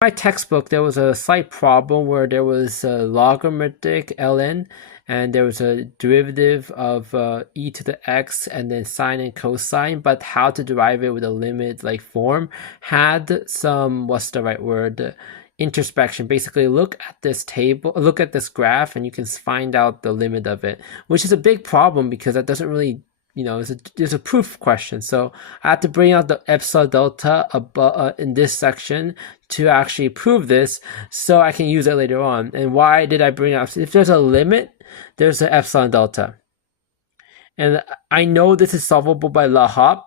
My textbook, there was a slight problem where there was a logarithmic ln, and there was a derivative of e to the x and then sine and cosine, but how to derive it with a limit like form had some, what's the right word, introspection. Basically, look at this table, look at this graph, and you can find out the limit of it, which is a big problem because that doesn't really, there's a proof question. So I had to bring out the epsilon delta above, in this section to actually prove this so I can use it later on. And why did I bring out? If there's a limit, there's an epsilon delta. And I know this is solvable by L'Hoppe,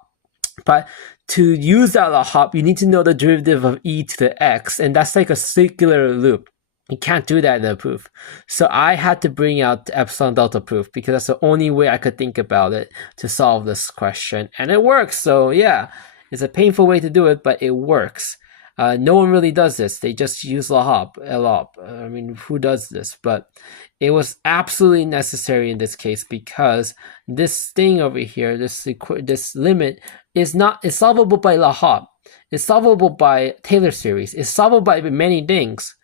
but to use that L'Hoppe, you need to know the derivative of e to the x, and that's like a circular loop. You can't do that in a proof. So I had to bring out the epsilon delta proof because that's the only way I could think about it to solve this question. And it works. So yeah, it's a painful way to do it, but it works. No one really does this. They just use L'Hoppe. I mean, who does this? But it was absolutely necessary in this case because this thing over here, this limit, is solvable by L'Hoppe. It's solvable by Taylor series. It's solvable by many things.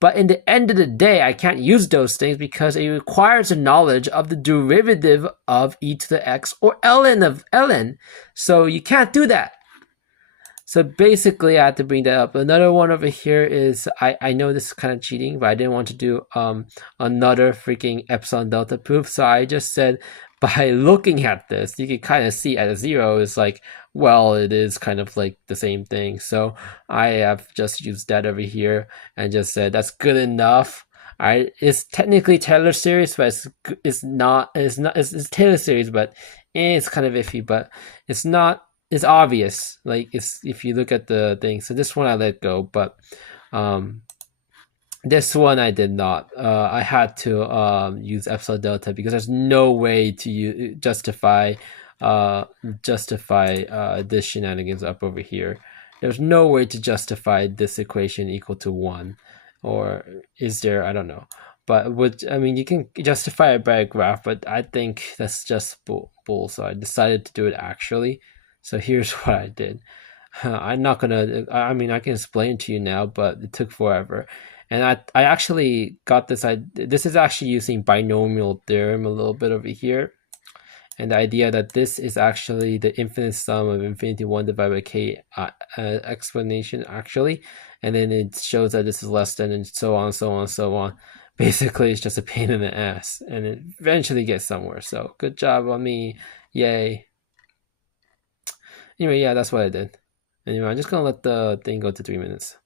But in the end of the day, I can't use those things because it requires a knowledge of the derivative of e to the x or ln of ln. So you can't do that. So basically, I had to bring that up. Another one over here is, I know this is kind of cheating, but I didn't want to do another freaking epsilon delta proof. So I just said, by looking at this, you can kind of see at a 0 is like, well, it is kind of like the same thing. So I have just used that over here and just said that's good enough. It's technically Taylor series, but it's Taylor series, but it's kind of iffy. But it's not. It's obvious, like if you look at the thing. So this one I let go, but this one I did not. I had to use epsilon delta because there's no way to justify this shenanigans up over here. There's no way to justify this equation equal to 1, or is there? I don't know. But I mean, you can justify it by a graph, but I think that's just bull. So I decided to do it actually. So here's what I did. I'm not gonna, I mean, I can explain to you now, but it took forever. And I actually got this, this is actually using binomial theorem a little bit over here. And the idea that this is actually the infinite sum of infinity 1 divided by k explanation actually. And then it shows that this is less than, and so on, so on, so on. Basically, it's just a pain in the ass. And it eventually gets somewhere. So good job on me. Yay. Anyway, yeah, that's what I did. Anyway, I'm just gonna let the thing go to 3 minutes.